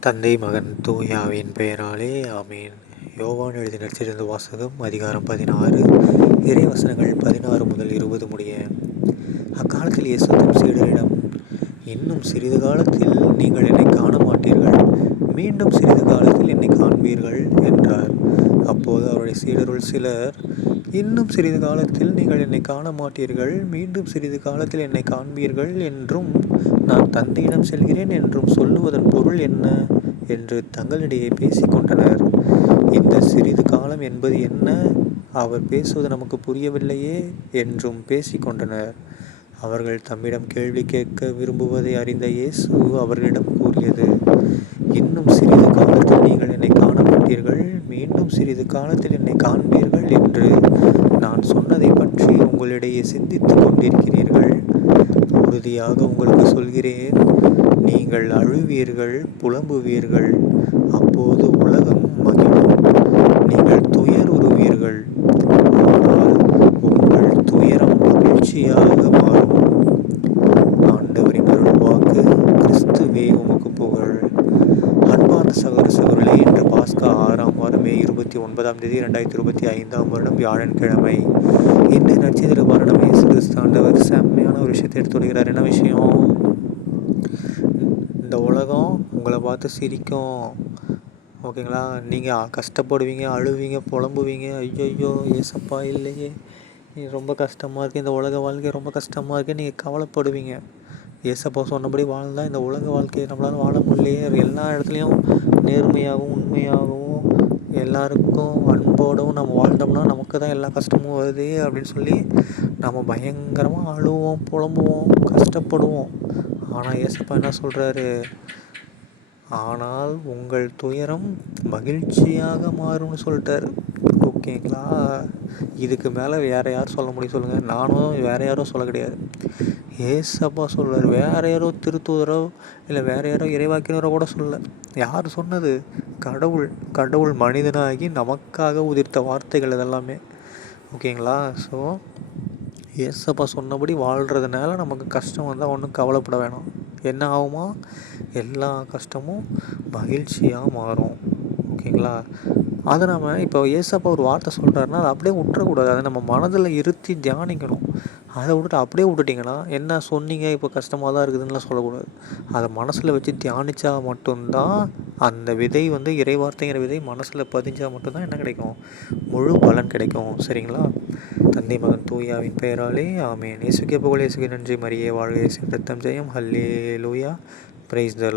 தந்தை மகன் தூயாவின் பெயராலே ஆமீன். யோவான் எழுதி நடிச்சிருந்த வாசகம் அதிகாரம் பதினாறு. இறைவசனங்கள் பதினாறு முதல் இருபது முடிய. அக்காலத்தில் இயேசு தம் சீடரிடம் இன்னும் சிறிது காலத்தில் நீங்கள் என்னை காண மாட்டீர்கள் மீண்டும் சிறிது காலத்தில் என்னை காண்பீர்கள் என்றார். அப்போது அவருடைய சீடருள் சிலர் இன்னும் சிறிது காலத்தில் நீங்கள் என்னை காண மாட்டீர்கள் மீண்டும் சிறிது காலத்தில் என்னை காண்பீர்கள் என்றும் நான் தந்தையிடம் செல்கிறேன் என்றும் சொல்லுவதன் பொருள் என்ன? என்று தங்களிடையே பேசிக்கொண்டனர் இந்த சிறிது காலம் என்பது என்ன? அவர் பேசுவது நமக்கு புரியவில்லையே என்றும் பேசிக்கொண்டனர் அவர்கள் தம்மிடம் கேள்வி கேட்க விரும்புவதை அறிந்த இயேசு அவர்களிடம் கூறியது இன்னும் சிறிது காலத்தில் நீங்கள் என்னை காண மாட்டீர்கள் மீண்டும் சிறிது காலத்தில் என்னை காண்பீர்கள் என்று நான் சொன்னதை பற்றி உங்களிடையே சிந்தித்து கொண்டிருக்கிறீர்கள். உறுதியாக உங்களுக்கு சொல்கிறேன் நீங்கள் அழுவீர்கள் புலம்புவீர்கள் அப்போது உலகம் மகிழும். நீங்கள் துயர் உருவீர்கள் ஆனால் உங்கள் துயரம் மகிழ்ச்சியாக இயேசுவே உமக்கு புகழ். அன்பார்ந்த சகோதர சகோதரே இன்று பாஸ்கா ஆறாம் வாரம் இருபத்தி ஒன்பதாம் தேதி ரெண்டாயிரத்தி இருபத்தி ஐந்தாம் வருடம் வியாழன்கிழமை. இன்று நட்சத்திர மரணம் இயேசு கிறிஸ்தாண்டவர் செம்மையான ஒரு விஷயத்தை எடுத்து வருகிறார் என்ன விஷயம்? இந்த உலகம் உங்களை பார்த்து சிரிக்கும். ஓகேங்களா? நீங்கள் கஷ்டப்படுவீங்க அழுவீங்க புலம்புவீங்க. ஐயோ ஏசப்பா இல்லையே. ரொம்ப கஷ்டமாக இருக்குது இந்த உலக வாழ்க்கை ரொம்ப கஷ்டமாக இருக்குது நீங்கள் கவலைப்படுவீங்க. ஏசப்பா சொன்னபடி வாழ்ந்தால் இந்த உலக வாழ்க்கையை நம்மளால் வாழ முடியலையே. எல்லா இடத்துலையும் நேர்மையாகவும் உண்மையாகவும் எல்லாருக்கும் அன்போடவும் நம்ம வாழ்ந்தோம்னா நமக்கு தான் எல்லா கஷ்டமும் வருது அப்படின்னு சொல்லி நம்ம பயங்கரமாக அழுவோம் புலம்புவோம் கஷ்டப்படுவோம். ஆனால் ஏசப்பா என்ன சொல்கிறாரு ஆனால் உங்கள் துயரம் மகிழ்ச்சியாக மாறும்னு சொல்லிட்டார். ஓகேங்களா இதுக்கு மேலே வேறு யார் சொல்ல முடியும் சொல்லுங்கள் நானும் வேறு யாரும் சொல்ல கிடையாது. ஏசப்பா சொல்கிறார் வேறு யாரோ திருத்தூதரோ இல்லை வேறு யாரோ இறைவாக்கினரோ கூட சொல்ல யார் சொன்னது? கடவுள். கடவுள் மனிதனாகி நமக்காக உதிர்த்த வார்த்தைகள் இதெல்லாமே. ஓகேங்களா? ஸோ ஏசப்பா சொன்னபடி வாழ்கிறதுனால நமக்கு கஷ்டம் வந்தால் ஒன்றும் கவலைப்பட வேணாம். என்ன ஆகுமா? எல்லா கஷ்டமும் மகிழ்ச்சியாக மாறும். ஓகேங்களா? அதை நம்ம இப்போ ஏசப்பா ஒரு வார்த்தை சொல்கிறாருன்னா அதை அப்படியே விட்டுறக்கூடாது. அதை நம்ம மனதில் இருத்தி தியானிக்கணும். அதை விட்டுட்டு அப்படியே விட்டுட்டிங்கன்னா என்ன சொன்னீங்க? இப்போ கஷ்டமாக தான் இருக்குதுன்னுலாம் சொல்லக்கூடாது. அதை மனசில் வச்சு தியானித்தா மட்டும்தான் அந்த விதை வந்து இறைவார்த்தைங்கிற விதை மனசில் பதிஞ்சால் மட்டும்தான் என்ன கிடைக்கும்? முழு பலன் கிடைக்கும். சரிங்களா? தந்தை மகன் தூயாவின் பெயராலே ஆமே நேசுக்கே புகழ் இயேசுக்கு நன்றி. மரியே வாழ்க. ரத்தம் ஜெயம். ஹல்லே லூயா பிரைஸ் த